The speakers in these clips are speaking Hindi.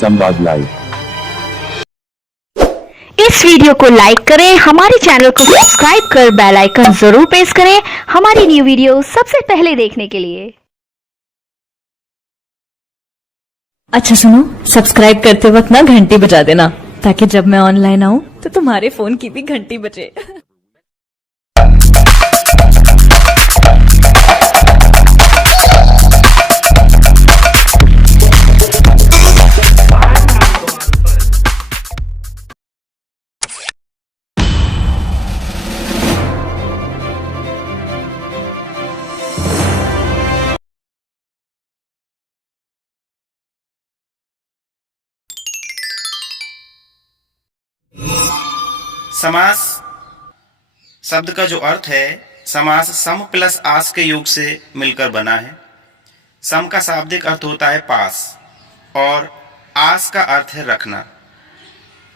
संवाद लाइव। इस वीडियो को लाइक करें, हमारे चैनल को सब्सक्राइब कर बेल आइकन जरूर प्रेस करें हमारी न्यू वीडियो सबसे पहले देखने के लिए। अच्छा सुनो, सब्सक्राइब करते वक्त ना घंटी बजा देना ताकि जब मैं ऑनलाइन आऊं तो तुम्हारे फोन की भी घंटी बजे। समास शब्द का जो अर्थ है, समास सम प्लस आस के योग से मिलकर बना है। सम का शाब्दिक अर्थ होता है पास और आस का अर्थ है रखना।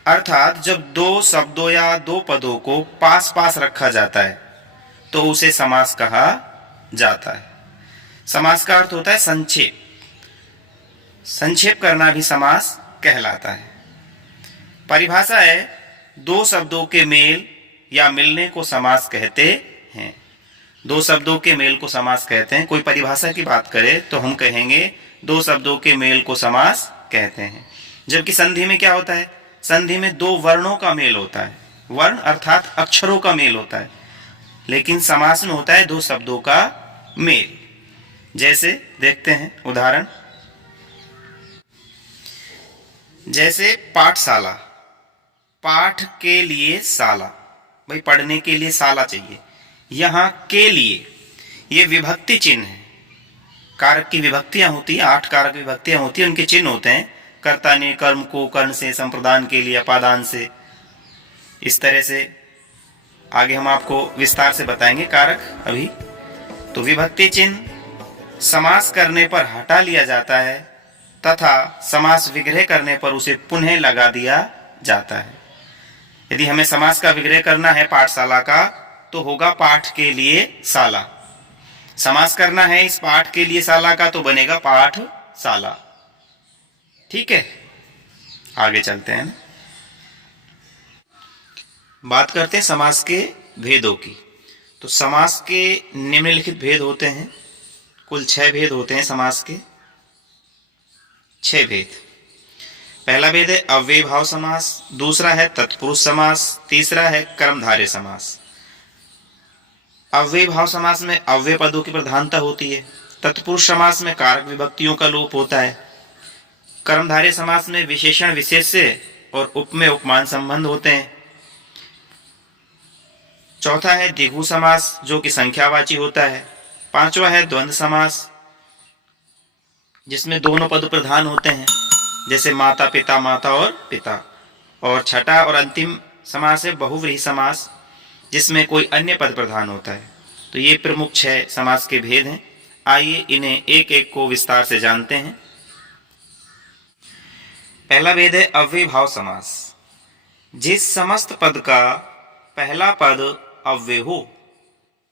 अर्थात जब दो शब्दों या दो पदों को पास पास रखा जाता है तो उसे समास कहा जाता है। समास का अर्थ होता है संक्षेप। संक्षेप करना भी समास कहलाता है। परिभाषा है, दो शब्दों के मेल या मिलने को समास कहते हैं। दो शब्दों के मेल को समास कहते हैं। कोई परिभाषा की बात करे तो हम कहेंगे दो शब्दों के मेल को समास कहते हैं। जबकि संधि में क्या होता है? संधि में दो वर्णों का मेल होता है। वर्ण अर्थात अक्षरों का मेल होता है, लेकिन समास में होता है दो शब्दों का मेल। जैसे देखते हैं उदाहरण, जैसे पाठशाला, पाठ के लिए शाला, भाई पढ़ने के लिए शाला चाहिए। यहाँ के लिए ये विभक्ति चिन्ह है। कारक की विभक्तियां होती है, 8 कारक विभक्तियां होती है, उनके चिन्ह होते हैं। कर्ता ने कर्म को कर्ण से, संप्रदान के लिए अपादान से। इस तरह से आगे हम आपको विस्तार से बताएंगे कारक अभी। तो विभक्ति चिन्ह समास करने पर हटा लिया जाता है तथा समास विग्रह करने पर उसे पुनः लगा दिया जाता है। यदि हमें समास का विग्रह करना है पाठशाला का तो होगा पाठ के लिए शाला। समास करना है इस पाठ के लिए शाला का तो बनेगा पाठशाला। ठीक है, आगे चलते हैं। बात करते हैं समास के भेदों की। तो समास के निम्नलिखित भेद होते हैं। कुल 6 भेद होते हैं समास के। 6 भेद। पहला भेद है अव्ययी भाव समास, दूसरा है तत्पुरुष समास, तीसरा है कर्मधारय समास। अव्ययी भाव समास में अव्यय पदों की प्रधानता होती है। तत्पुरुष समास में कारक विभक्तियों का लोप होता है। कर्मधारय समास में विशेषण विशेष्य और उपमेय उपमान संबंध होते हैं। चौथा है द्विगु समास जो कि संख्यावाची होता है। पांचवा है द्वंद्व समास जिसमें दोनों पद प्रधान होते हैं, जैसे माता पिता, माता और पिता। और छठा और अंतिम समास है बहुव्रीहि समास जिसमें कोई अन्य पद प्रधान होता है। तो ये प्रमुख 6 समास के भेद हैं। आइए इन्हें एक एक को विस्तार से जानते हैं। पहला भेद है अव्ययी भाव समास। जिस समस्त पद का पहला पद अव्यय हो,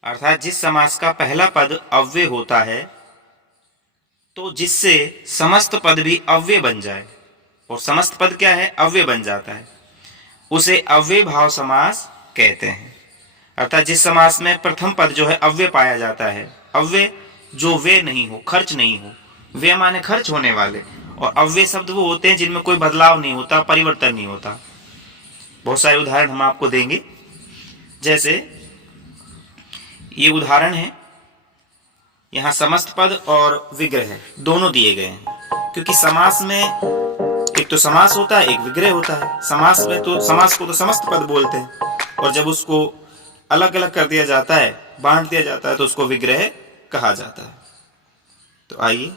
अर्थात जिस समास का पहला पद अव्यय होता है तो जिससे समस्त पद भी अव्यय बन जाए, और समस्त पद क्या है? अव्यय बन जाता है, उसे अव्ययी भाव समास कहते हैं। अर्थात जिस समास में प्रथम पद जो है अव्यय पाया जाता है, अव्यय जो वे नहीं हो, खर्च नहीं हो। वे माने खर्च होने वाले, और अव्यय शब्द वो होते हैं जिनमें कोई बदलाव नहीं होता, परिवर्तन नहीं होता। बहुत सारे उदाहरण हम आपको देंगे। जैसे ये उदाहरण है, यहाँ समस्त पद और विग्रह दोनों दिए गए हैं, क्योंकि समास में एक तो समास होता है, एक विग्रह होता है। समास में तो समास को तो समस्त पद बोलते हैं, और जब उसको अलग अलग कर दिया जाता है, बांट दिया जाता है, तो उसको विग्रह कहा जाता है। तो आइए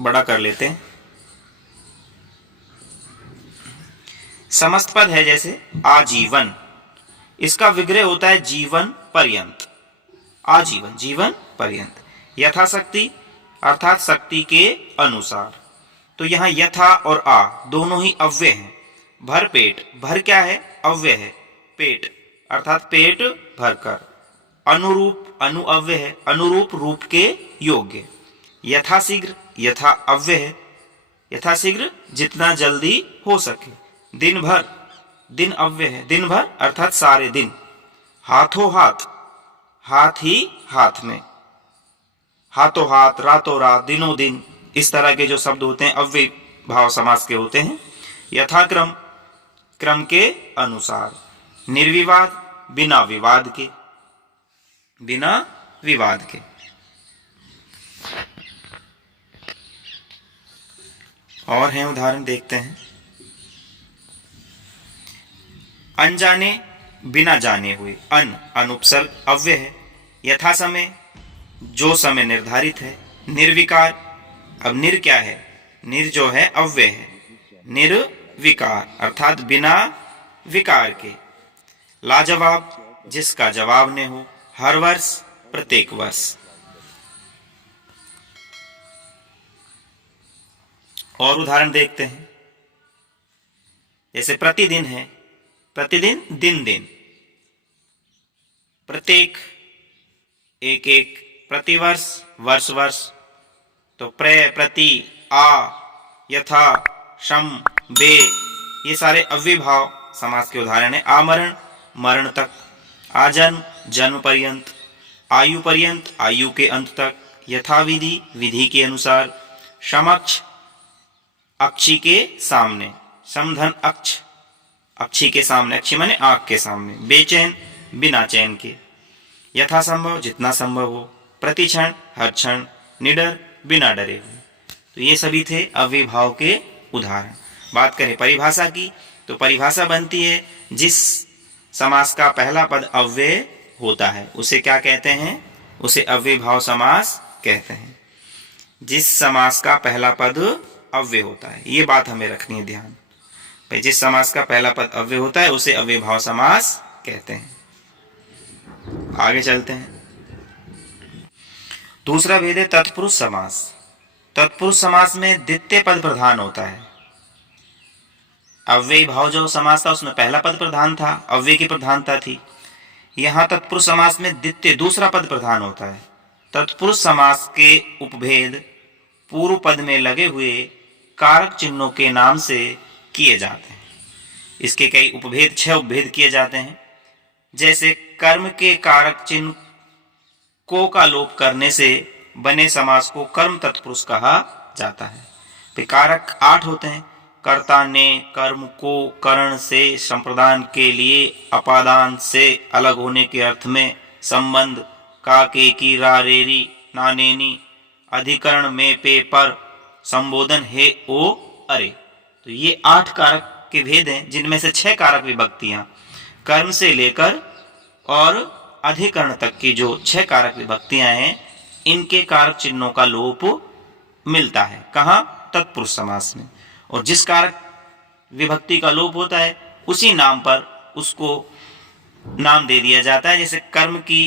बड़ा कर लेते हैं। समस्त पद है जैसे आजीवन, इसका विग्रह होता है जीवन पर्यंत। आजीवन, जीवन पर्यंत। यथाशक्ति अर्थात शक्ति के अनुसार। तो यहां यथा और आ दोनों ही अव्यय हैं। भर पेट, भर क्या है? अव्यय है। पेट अर्थात पेट भरकर। अनुरूप, अनु अव्यय है, अनुरूप रूप के योग्य। यथाशीघ्र, यथा अव्यय, यथाशीघ्र जितना जल्दी हो सके। दिन भर, दिन अव्यय है, दिन भर अर्थात सारे दिन। हाथों हाथ, हाथ ही हाथ में, हाथों हाथ, रातों रात, दिनों दिन, इस तरह के जो शब्द होते हैं अव्यय भाव समास के होते हैं। यथाक्रम, क्रम के अनुसार। निर्विवाद, बिना विवाद के, बिना विवाद के। और हैं उदाहरण देखते हैं। अनजाने, बिना जाने हुए। अनुपसर्ग अव्यय है। यथा समय, जो समय निर्धारित है। निर्विकार, अब निर क्या है? निर जो है अव्यय है। निर्विकार अर्थात बिना विकार के। लाजवाब, जिसका जवाब न हो। हर वर्ष, प्रत्येक वर्ष। और उदाहरण देखते हैं। जैसे प्रतिदिन है, प्रतिदिन, दिन दिन। प्रत्येक, एक एक। प्रतिवर्ष, वर्ष वर्ष। तो प्र, प्रति, आ, यथा, शम, बे, ये सारे अव्ययभाव समास के उदाहरण है। आमरण, मरण तक। आजन्म, जन्म पर्यंत। आयु पर्यंत, आयु के अंत तक। यथाविधि, विधि के अनुसार। समक्ष, अक्षी के सामने। समधन अक्ष, अक्षी के सामने, अक्षी माने आंख के सामने। बेचैन, बिना चैन के। यथासंभव, जितना संभव हो। प्रतिक्षण, हर क्षण। निडर, बिना डरे हुए। तो ये सभी थे अव्ययभाव के उदाहरण। बात करें परिभाषा की, तो परिभाषा बनती है जिस समास का पहला पद अव्यय होता है उसे क्या कहते हैं? उसे अव्ययभाव समास कहते हैं। जिस समास का पहला पद अव्यय होता है, ये बात हमें रखनी है ध्यान भाई। जिस समास का पहला पद अव्यय होता है उसे अव्ययभाव समास कहते हैं। आगे चलते हैं। दूसरा भेद है तत्पुरुष समास। तत्पुरुष समास में द्वितीय पद प्रधान होता है। अव्यय भाव जो समास था उसमें पहला पद प्रधान था, अव्यय की प्रधानता थी। यहाँ तत्पुरुष समास में द्वितीय, दूसरा पद प्रधान होता है। तत्पुरुष समास के उपभेद पूर्व पद में लगे हुए कारक चिन्हों के नाम से किए जाते हैं। इसके कई उपभेद, 6 उपभेद किए जाते हैं। जैसे कर्म के कारक चिन्ह को का लोप करने से बने समास को कर्म तत्पुरुष कहा जाता है। फिर कारक 8 होते हैं। कर्ता ने कर्म को करण से संप्रदान के लिए अपादान से अलग होने के अर्थ में संबंध का के की रा रेरी नानेनी अधिकरण में पे पर संबोधन हे ओ अरे। तो ये 8 कारक के भेद हैं, जिनमें से 6 कारक विभक्तियां कर्म से लेकर और अधिकरण तक की जो 6 कारक विभक्तियां हैं, इनके कारक चिन्हों का लोप मिलता है। कहाँ? तत्पुरुष समास में। और जिस कारक विभक्ति का लोप होता है उसी नाम पर उसको नाम दे दिया जाता है। जैसे कर्म की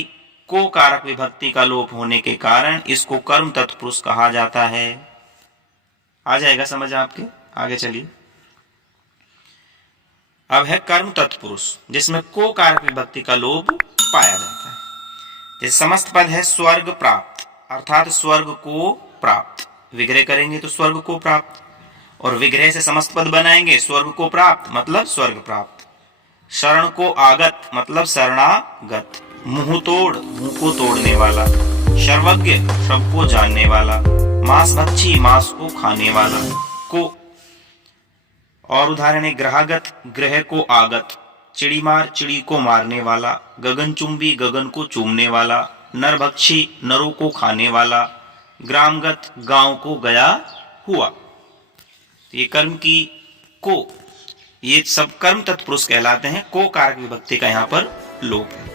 को कारक विभक्ति का लोप होने के कारण इसको कर्म तत्पुरुष कहा जाता है। आ जाएगा समझ आपके? आगे चलिए। अब है कर्म तत्पुरुष, जिसमें को कारक विभक्ति का लोप पाया जाता है। जैसे समस्त पद है स्वर्ग प्राप्त, अर्थात स्वर्ग को प्राप्त। विग्रह करेंगे तो स्वर्ग को प्राप्त, और विग्रह से समस्त पद बनाएंगे स्वर्ग को प्राप्त मतलब स्वर्ग प्राप्त। शरण को आगत मतलब शरणागत। मुंह तोड़, मुंह को तोड़ने वाला। सर्वज्ञ, सबको जानने वाला। मांस भक्षी, मांस को खाने वाला। को और उदाहरण है ग्रहागत, ग्रह को आगत। चिड़ीमार, चिड़ी को मारने वाला। गगनचुंबी, गगन को चूमने वाला। नरभक्षी, नरों को खाने वाला। ग्रामगत, गांव को गया हुआ। ये कर्म की को, ये सब कर्म तत्पुरुष कहलाते हैं। को कारक विभक्ति का यहाँ पर लोप है।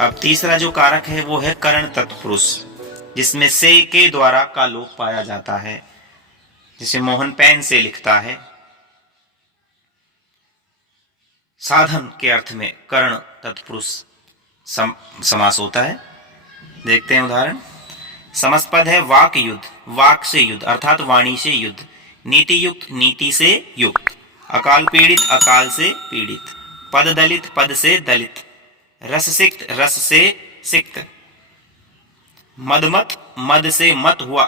अब तीसरा जो कारक है वो है करण तत्पुरुष, जिसमें से के द्वारा का लोप पाया जाता है। जिसे मोहन पेन से लिखता है। साधन के अर्थ में करण तत्पुरुष समास होता है। देखते हैं उदाहरण। समस्त पद है वाक युद्ध, वाक से युद्ध अर्थात वाणी से युद्ध। नीति युक्त, नीति से युक्त। अकाल पीड़ित, अकाल से पीड़ित। पद दलित, पद से दलित। रस सिक्त, रस से सिक्त। मदमत, मद से मत हुआ,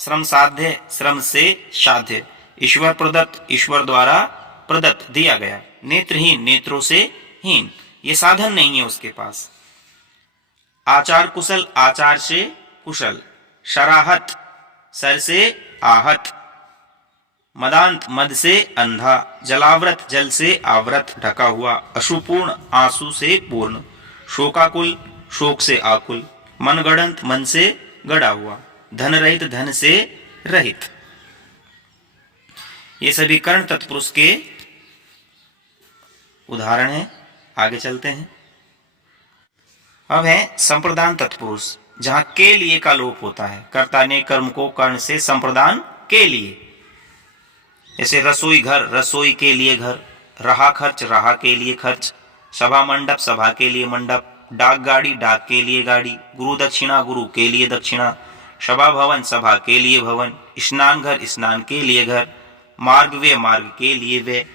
श्रम साध्य, श्रम से साध्य। ईश्वर प्रदत्त, ईश्वर द्वारा प्रदत्त, दिया गया। नेत्रहीन, नेत्रों से हीन, ये साधन नहीं है उसके पास। आचार कुशल, आचार से कुशल। शराहत, सर से आहत। मदांत, मद से अंधा। जलाव्रत, जल से आवृत, ढका हुआ। अशुपूर्ण, आंसू से पूर्ण। शोकाकुल, शोक से आकुल। मनगढ़ंत, मन से गड़ा हुआ। धन रहित, धन से रहित। ये सभी कर्ण तत्पुरुष के उदाहरण हैं। आगे चलते हैं। अब है संप्रदान तत्पुरुष, जहां के लिए का लोप होता है। कर्ता ने कर्म को कर्ण से संप्रदान के लिए, जैसे रसोई घर, रसोई के लिए घर। रहा खर्च, रहा के लिए खर्च। सभा मंडप, सभा के लिए मंडप। डाक गाड़ी, डाक के लिए गाड़ी। गुरु दक्षिणा, गुरु के लिए दक्षिणा। सभा भवन, सभा के लिए भवन। स्नान घर, स्नान के लिए घर। मार्ग वे, मार्ग के लिए वे।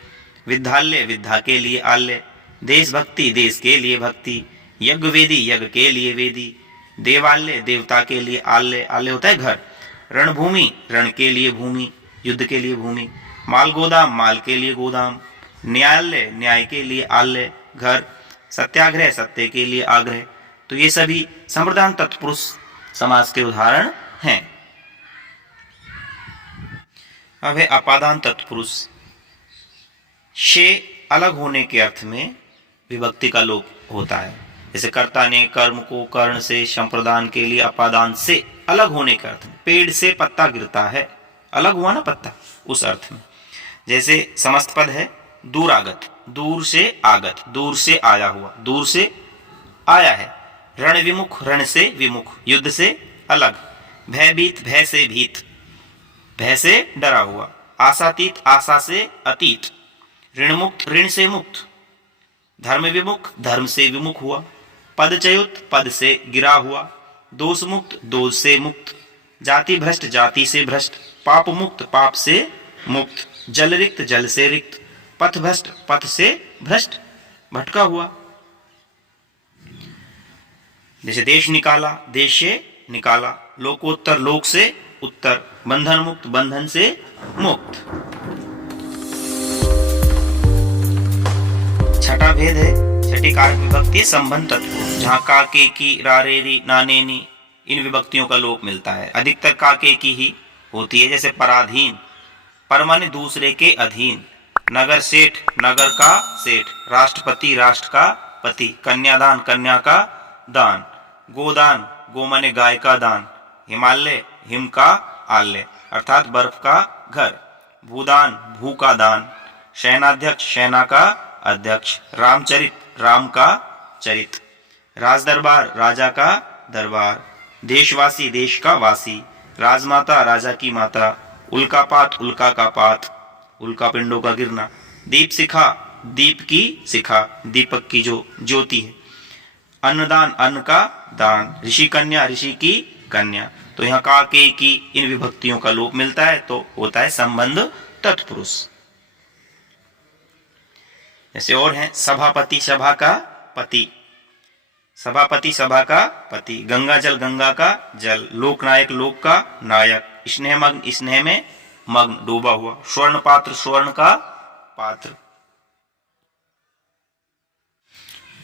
विद्यालय, विद्या के लिए आलय। देशभक्ति, देश के लिए भक्ति। यज्ञ वेदी, यज्ञ के लिए वेदी। देवालय, देवता के लिए आलय, आलय होता है घर। रणभूमि, रण के लिए भूमि, युद्ध के लिए भूमि। माल गोदाम, माल के लिए गोदाम। न्यायालय, न्याय के लिए आलय, घर। सत्याग्रह, सत्य के लिए आग्रह। तो ये सभी संप्रदान तत्पुरुष समास के उदाहरण हैं। अब है अपादान तत्पुरुष। से अलग होने के अर्थ में विभक्ति का लोप होता है। जैसे कर्ता ने कर्म को कर्ण से संप्रदान के लिए अपादान से अलग होने के अर्थ में। पेड़ से पत्ता गिरता है, अलग हुआ ना पत्ता, उस अर्थ में। जैसे समस्त पद है दूरागत, दूर से आगत, दूर से आया हुआ, दूर से आया है। रण विमुख, रण से विमुख, युद्ध से अलग। भयभीत, भय से भीत, भय से डरा हुआ। आशातीत, आशा से अतीत। ऋण मुक्त, ऋण से मुक्त। धर्म विमुख, धर्म से विमुख हुआ। पदच्युत, पद से गिरा हुआ। दोष मुक्त, दोष से मुक्त। जाति भ्रष्ट, जाति से भ्रष्ट। पाप मुक्त, पाप से मुक्त। जल रिक्त, जल से रिक्त। पथ भ्रष्ट, पथ से भ्रष्ट, भटका हुआ। जैसे देश निकाला, देश से निकाला। लोकोत्तर, लोक से उत्तर। बंधन मुक्त, बंधन से मुक्त। छठा भेद है, छठी कारक विभक्ति संबंध तत्व, जहां का, के, की, रा, रे, री, ना, ने, नी, इन विभक्तियों का लोप मिलता है। अधिकतर का, के, की ही होती है। जैसे पराधीन, पर माने दूसरे के अधीन। नगर सेठ, नगर का सेठ। राष्ट्रपति, राष्ट्र का पति। कन्यादान, कन्या का दान। गोदान, गो माने गाय का दान। हिमालय, हिम का आलय, अर्थात बर्फ का घर। भूदान, भू का दान। सेनाध्यक्ष, सेना का अध्यक्ष। रामचरित, राम का चरित। राजदरबार, राजा का दरबार। देशवासी, देश का वासी। राजमाता, राजा की माता। उल्कापात, उल्का का पात, उल्का पिंडों का गिरना। दीप शिखा, दीप की शिखा, दीपक की जो ज्योति है। अन्नदान, अन्न का दान। ऋषि कन्या, ऋषि की कन्या। तो यहाँ का, के, की इन विभक्तियों का लोप मिलता है, तो होता है संबंध तत्पुरुष। जैसे और है सभापति, सभा का पति। सभापति, सभा का पति। गंगा जल, गंगा का जल। लोकनायक, लोक का नायक। स्नेह मग्न, स्नेह में मग्न, डूबा हुआ। स्वर्ण पात्र, स्वर्ण का पात्र।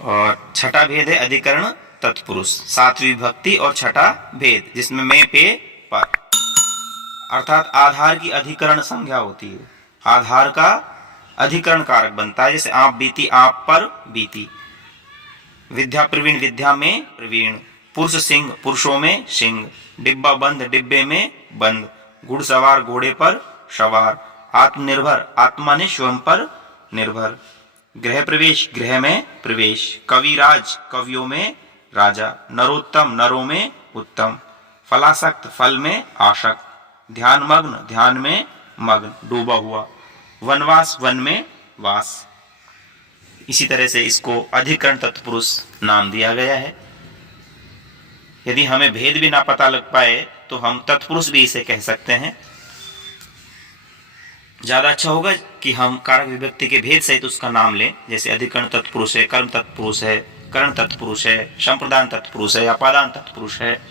और छठा भेद है अधिकरण तत्पुरुष, सातवीं विभक्ति और छठा भेद, जिसमें में, पे, पर, अर्थात आधार की अधिकरण संज्ञा होती है। आधार का अधिकरण कारक बनता है। जैसे आप बीती, आप पर बीती। विद्या प्रवीण, विद्या में प्रवीण। पुरुष सिंह, पुरुषों में सिंह। डिब्बा बंद, डिब्बे में बंद। घुड़सवार, घोड़े पर सवार। आत्मनिर्भर, आत्मा ने स्वयं पर निर्भर। गृह प्रवेश, गृह में प्रवेश। कविराज, कवियों में राजा। नरोत्तम, नरों में उत्तम। फलासक्त, फल में आसक्त। ध्यान मग्न, ध्यान में मग्न, डूबा हुआ। वनवास, वन में वास। इसी तरह से इसको अधिकरण तत्पुरुष नाम दिया गया है। यदि हमें भेद भी ना पता लग पाए तो हम तत्पुरुष भी इसे कह सकते हैं। ज्यादा अच्छा होगा कि हम कारक विभक्ति के भेद सहित उसका नाम लें। जैसे अधिकरण तत्पुरुष है, कर्म तत्पुरुष है, कर्ण तत्पुरुष है, संप्रदान तत्पुरुष है, अपादान तत्पुरुष है।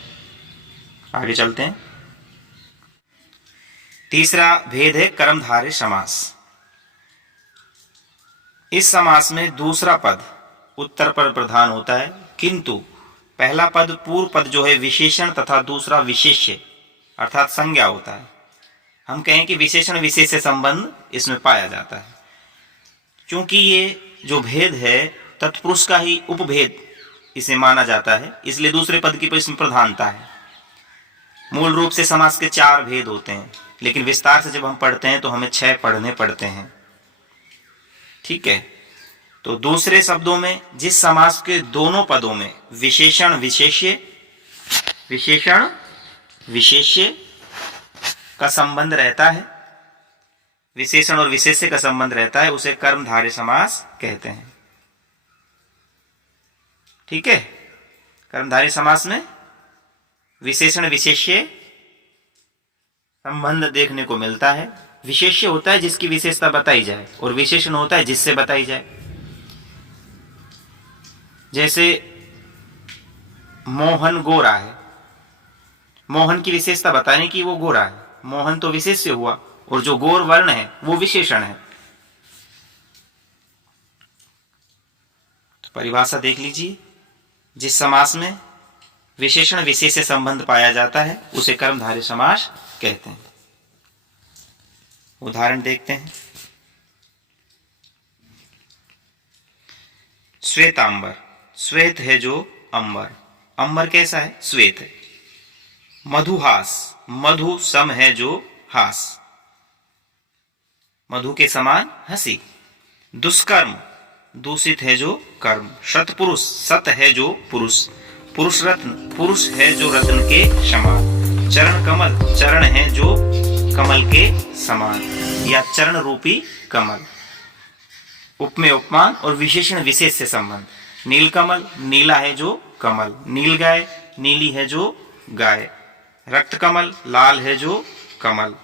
आगे चलते हैं। तीसरा भेद है कर्मधारय समास। इस समास में दूसरा पद उत्तर पर प्रधान होता है, किंतु पहला पद पूर्व पद जो है विशेषण तथा दूसरा विशेष्य अर्थात संज्ञा होता है। हम कहें कि विशेषण विशेष से संबंध इसमें पाया जाता है। क्योंकि ये जो भेद है तत्पुरुष का ही उपभेद इसे माना जाता है, इसलिए दूसरे पद की इसमें प्रधानता है। मूल रूप से समास के 4 भेद होते हैं, लेकिन विस्तार से जब हम पढ़ते हैं तो हमें 6 पढ़ने पड़ते हैं। ठीक है, तो दूसरे शब्दों में जिस समास के दोनों पदों में विशेषण विशेष्य का संबंध रहता है, विशेषण और विशेष्य का संबंध रहता है, उसे कर्मधारय समास कहते हैं। ठीक है, कर्मधारय समास में विशेषण विशेष्य संबंध देखने को मिलता है। विशेष्य होता है जिसकी विशेषता बताई जाए और विशेषण होता है जिससे बताई जाए। जैसे मोहन गोरा है, मोहन की विशेषता बताने की वो गोरा है, मोहन तो विशेष्य हुआ, और जो गोर वर्ण है वो विशेषण है। तो परिभाषा देख लीजिए, जिस समास में विशेषण विशेष से संबंध पाया जाता है उसे कर्मधारय समास कहते हैं। उदाहरण देखते हैं। श्वेतांबर, श्वेत है जो अंबर, अंबर कैसा है? श्वेत है। मधुहास, मधु सम है जो हास, मधु के समान हंसी। दुष्कर्म, दूषित है जो कर्म। सतपुरुष, सत है जो पुरुष, पुरुष रत्न, पुरुष है जो रत्न के समान। चरण कमल, चरण है जो कमल के समान या चरण रूपी कमल। उपमेय उपमान और विशेषण विशेष से संबंध। नीलकमल, नीला है जो कमल। नीलगाय, नीली है जो गाय। रक्त कमल, लाल है जो कमल।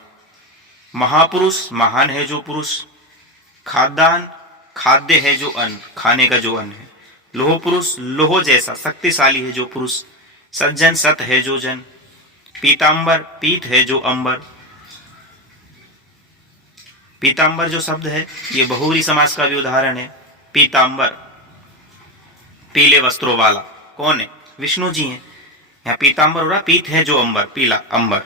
महापुरुष, महान है जो पुरुष। खाद्यान्न, खाद्य है जो अन्न, खाने का जो अन्न है। लोह पुरुष, लोह जैसा शक्तिशाली है जो पुरुष। सज्जन, सत है जो जन। पीतांबर, पीत है जो अंबर। पीतांबर जो शब्द है ये बहुव्रीहि समास का भी उदाहरण है। पीतांबर, पीले वस्त्रों वाला, कौन है? विष्णु जी हैं। यहाँ पीतांबर हो रहा, पीत है जो अंबर, पीला अंबर।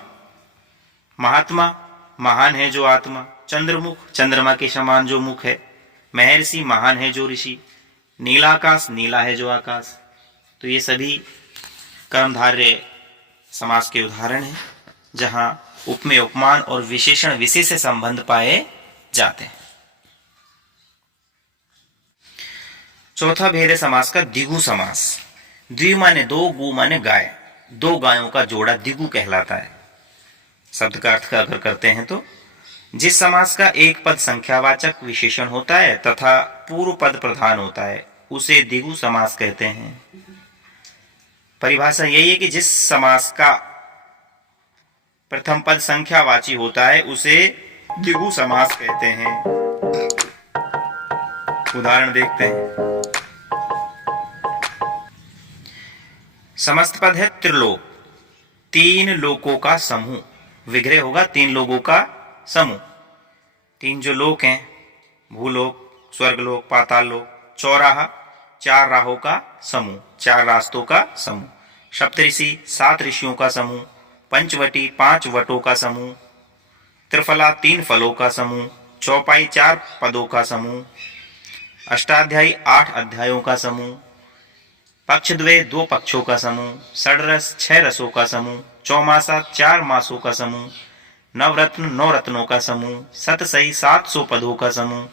महात्मा, महान है जो आत्मा। चंद्रमुख, चंद्रमा के समान जो मुख है। महर्षि, महान है जो ऋषि। नीलाकाश, नीला है जो आकाश। तो ये सभी कर्मधारय समास के उदाहरण हैं, जहां उपमेय उपमान और विशेषण विशेष से संबंध पाए जाते हैं। चौथा भेद है समास का द्विगु समास। द्वि माने दो, गु माने गाय। 2 गायों का जोड़ा द्विगु कहलाता है। शब्द का अर्थ का अगर करते हैं तो जिस समास का एक पद संख्यावाचक विशेषण होता है तथा पूर्व पद प्रधान होता है उसे द्विगु समास कहते हैं। परिभाषा यही है कि जिस समास का प्रथम पद संख्यावाची होता है उसे द्विगु समास कहते हैं। उदाहरण देखते हैं। समस्त पद है त्रिलोक, 3 लोकों का समूह। विग्रह होगा 3 लोगों का समूह। 3 जो लोक हैं, भूलोक, स्वर्गलोक, पाताल लोक। चौराहा, 4 राहों का समूह, 4 रास्तों का समूह। सप्तऋषि, 7 ऋषियों का समूह। पंचवटी, 5 वटों का समूह। त्रिफला, 3 फलों का समूह। चौपाई, 4 पदों का समूह। अष्टाध्यायी, 8 अध्यायों का समूह। पक्षद्वय, 2 पक्षों का समूह। षड्रस, 6 रसों का समूह। चौमासा, 4 मासों का समूह। नवरत्न, 9 रत्नों का समूह। सतसई, 700 पदों का समूह।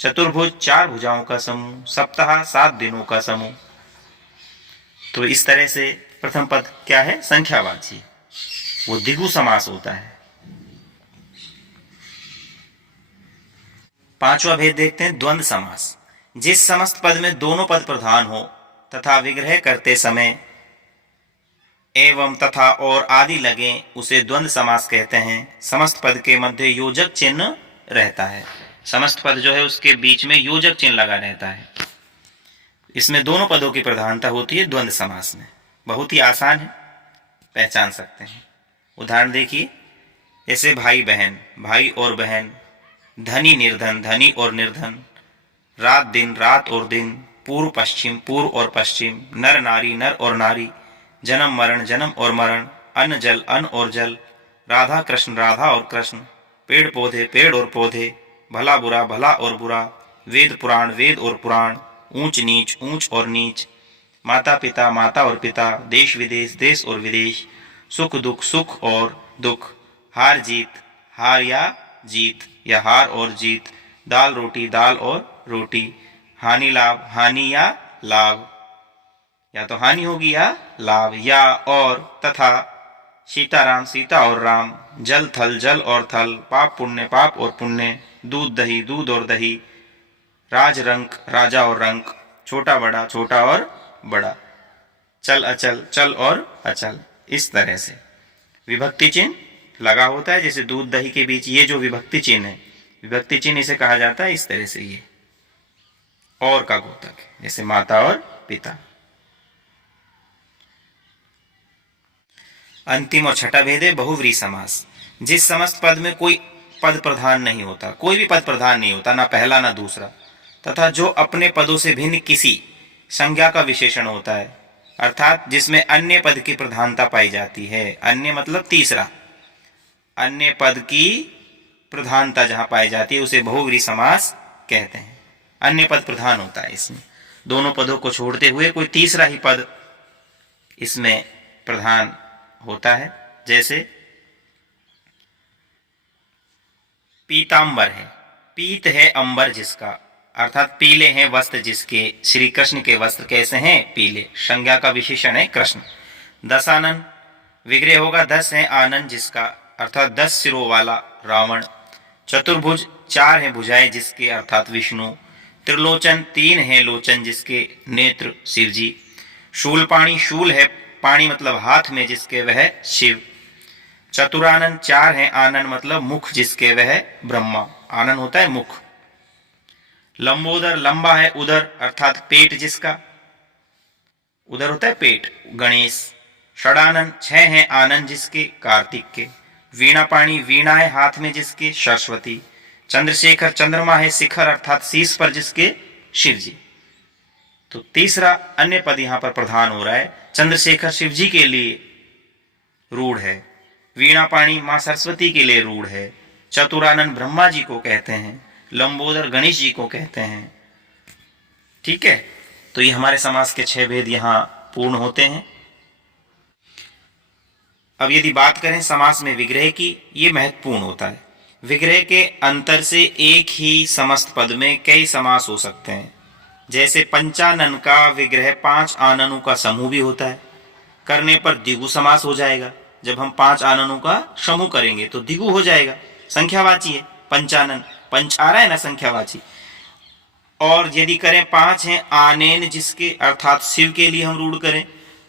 चतुर्भुज, 4 भुजाओं का समूह। सप्ताह, 7 दिनों का समूह। तो इस तरह से प्रथम पद क्या है? संख्यावाची, वो द्विगु समास होता है। 5वां भेद देखते हैं, द्वंद्व समास। जिस समस्त पद में दोनों पद प्रधान हो तथा विग्रह करते समय एवं, तथा और आदि लगे उसे द्वंद्व समास कहते हैं। समस्त पद के मध्य योजक चिन्ह रहता है। समस्त पद जो है उसके बीच में योजक चिन्ह लगा रहता है। इसमें दोनों पदों की प्रधानता होती है द्वंद्व समास में। बहुत ही आसान है, पहचान सकते हैं। उदाहरण देखिए। जैसे भाई बहन, भाई और बहन, धनी निर्धन, धनी और निर्धन, रात दिन, रात और दिन, पूर्व पश्चिम, पूर्व और पश्चिम, नर नारी, नर और नारी, जन्म मरण, जन्म और मरण, अन्न जल, अन्न और जल, राधा कृष्ण, राधा और कृष्ण, पेड़ पौधे, पेड़ और पौधे, भला बुरा, भला और बुरा, वेद पुराण, वेद और पुराण, ऊंच नीच, ऊंच और नीच, माता पिता, माता और पिता, देश विदेश, देश और विदेश, सुख दुख, सुख और दुख, हार जीत, हार या जीत या हार और जीत, दाल रोटी, दाल और रोटी, हानि लाभ, हानि या लाभ, या तो हानि होगी या लाभ, या और, तथा, सीताराम, सीता और राम, जल थल, जल और थल, पाप पुण्य, पाप और पुण्य, दूध दही, दूध और दही, राज रंक, राजा और रंक, छोटा बड़ा, छोटा और बड़ा, चल अचल, चल और अचल। इस तरह से विभक्ति चिन्ह लगा होता है, जैसे दूध दही के बीच ये जो विभक्ति चिन्ह है, विभक्ति चिन्ह इसे कहा जाता है इस तरह से। ये और का गोतक है, जैसे माता और पिता। अंतिम और छठा भेद है बहुव्रीहि समास। जिस समस्त पद में कोई पद प्रधान नहीं होता, कोई भी पद प्रधान नहीं होता, ना पहला ना दूसरा, तथा जो अपने पदों से भिन्न किसी संज्ञा का विशेषण होता है, अर्थात जिसमें अन्य पद की प्रधानता पाई जाती है। अन्य मतलब तीसरा, अन्य पद की प्रधानता जहां पाई जाती है उसे बहुव्रीहि समास कहते हैं। अन्य पद प्रधान होता है, इसमें दोनों पदों को छोड़ते हुए कोई तीसरा ही पद इसमें प्रधान होता है। जैसे पीतांबर है, पीत है अंबर जिसका, अर्थात पीले हैं वस्त्र जिसके। श्री कृष्ण के वस्त्र कैसे हैं? पीले, संज्ञा का विशेषण है कृष्ण। दशानन, विग्रह होगा 10 है आनन जिसका, अर्थात 10 सिरों वाला रावण। चतुर्भुज, 4 हैं भुजाएं जिसके, अर्थात विष्णु। त्रिलोचन, 3 हैं लोचन जिसके, नेत्र शिवजी। शूलपाणी, शूल है पाणी मतलब हाथ में जिसके, वह शिव। चतुरानन, 4 हैं आनन मतलब मुख जिसके, वह ब्रह्मा। आनन होता है मुख। लंबोदर, लंबा है उदर अर्थात पेट जिसका, उदर होता है पेट, गणेश। षडानन, 6 हैं आनन जिसके, कार्तिक के। वीणापाणी, वीणा है हाथ में जिसके, सरस्वती। चंद्रशेखर, चंद्रमा है शिखर अर्थात शीश पर जिसके, शिव जी। तो तीसरा अन्य पद यहां पर प्रधान हो रहा है। चंद्रशेखर शिव जी के लिए रूढ़ है, वीणापाणी मां सरस्वती के लिए रूढ़ है, चतुरानन ब्रह्मा जी को कहते हैं, लंबोदर गणेश जी को कहते हैं। ठीक है, तो ये हमारे समास के 6 भेद यहां पूर्ण होते हैं। अब यदि बात करें समास में विग्रह की, ये महत्वपूर्ण होता है। विग्रह के अंतर से एक ही समस्त पद में कई समास हो सकते हैं। जैसे पंचानन का विग्रह 5 आननों का समूह भी होता है, करने पर द्विगु समास हो जाएगा। जब हम 5 आननों का समूह करेंगे तो द्विगु हो जाएगा, संख्यावाची है पंचानन, पंच आ रहा है ना संख्यावाची। और यदि करें 5 हैं आनेन जिसके, अर्थात शिव के लिए हम रूढ़ करें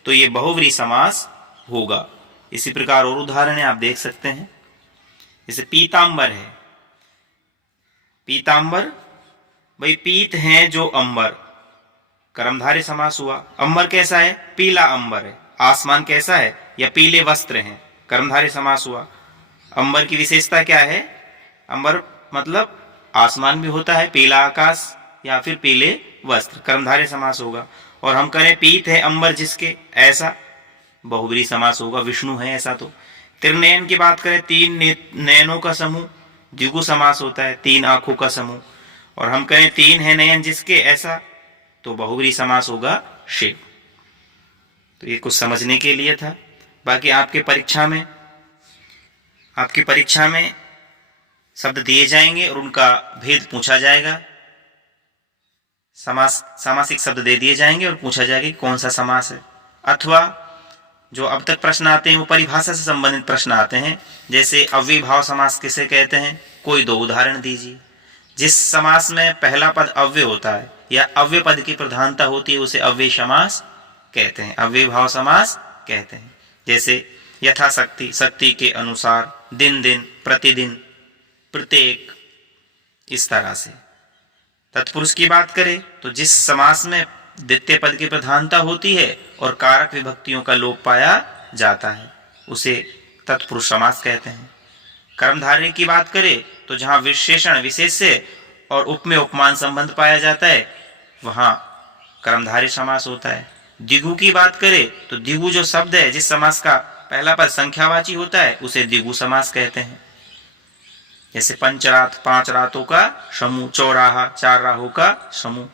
तो ये बहुव्रीहि समास होगा। इसी प्रकार और उदाहरण आप देख सकते हैं। जैसे पीतांबर है, पीतांबर भाई पीत हैं जो अंबर, कर्मधारय समास हुआ। अंबर कैसा है? पीला अंबर है। आसमान कैसा है? या पीले वस्त्र हैं, कर्मधारय समास हुआ। अंबर की विशेषता क्या है? अंबर मतलब आसमान भी होता है, पीला आकाश या फिर पीले वस्त्र, कर्मधारय समास होगा। और हम करें पीत है अंबर जिसके, ऐसा बहुव्रीहि समास होगा, विष्णु है ऐसा। तो त्रिनयन की बात करें, 3 नयनों का समूह, द्विगु समास होता है, 3 आंखों का समूह। और हम करें 3 है नयन जिसके, ऐसा, तो बहुव्रीहि समास होगा शिव। तो ये कुछ समझने के लिए था। बाकी आपकी परीक्षा में शब्द दिए जाएंगे और उनका भेद पूछा जाएगा। सामासिक शब्द दे दिए जाएंगे और पूछा जाएगा कि कौन सा समास है। अथवा जो अब तक प्रश्न आते हैं वो परिभाषा से संबंधित प्रश्न आते हैं। जैसे अव्ययभाव समास किसे कहते हैं, कोई 2 उदाहरण दीजिए। जिस समास में पहला पद अव्यय होता है या अव्यय पद की प्रधानता होती है उसे अव्यय समास कहते हैं, अव्ययभाव समास कहते हैं। जैसे यथाशक्ति, शक्ति के अनुसार, दिन दिन, प्रतिदिन, प्रत्येक, इस तरह से। तत्पुरुष की बात करें तो जिस समास में द्वितीय पद की प्रधानता होती है और कारक विभक्तियों का लोप पाया जाता है उसे तत्पुरुष समास कहते हैं। कर्मधारय की बात करें तो जहां विशेषण विशेष से और उपमेय उपमान संबंध पाया जाता है वहां कर्मधारय समास होता है। द्विगु की बात करें तो द्विगु जो शब्द है जिस समास का पहला पद संख्यावाची होता है उसे द्विगु समास कहते हैं। जैसे पंचरात 5 रातों का समूह, चौराहा 4 राहों का समूह।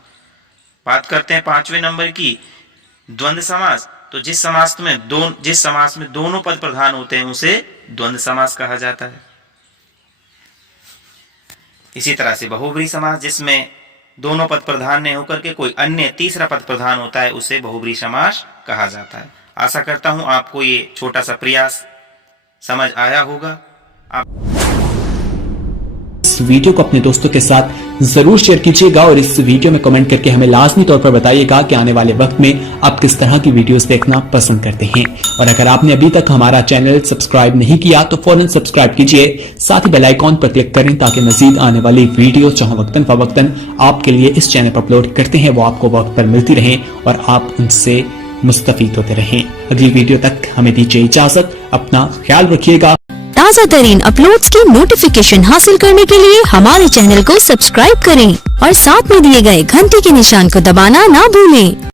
बात करते हैं 5वें नंबर की द्वंद्व समास। तो जिस समास में दोनों पद प्रधान होते हैं उसे द्वंद्व समास कहा जाता है। इसी तरह से बहुब्रीहि समास जिसमें दोनों पद प्रधान नहीं होकर के कोई अन्य तीसरा पद प्रधान होता है उसे बहुब्रीहि समास कहा जाता है। आशा करता हूं आपको ये छोटा सा प्रयास समझ आया होगा। इस वीडियो को अपने दोस्तों के साथ जरूर शेयर कीजिएगा और इस वीडियो में कमेंट करके हमें लाजमी तौर पर बताइएगा कि आने वाले वक्त में आप किस तरह की वीडियोस देखना पसंद करते हैं। और अगर आपने अभी तक हमारा चैनल सब्सक्राइब नहीं किया तो फौरन सब्सक्राइब कीजिए, साथ ही बेल आइकॉन पर क्लिक करें ताकि मजीद आने वाली वीडियो जहां वक्तन फवक्तन आपके लिए इस चैनल पर अपलोड करते हैं वो आपको वक्त पर मिलती रहे और आप उनसे मुस्तफीद होते रहें। अगली वीडियो तक हमें दीजिए इजाजत, अपना ख्याल रखिएगा। ताज़ा तरीन अपलोड्स की नोटिफिकेशन हासिल करने के लिए हमारे चैनल को सब्सक्राइब करें और साथ में दिए गए घंटी के निशान को दबाना ना भूलें।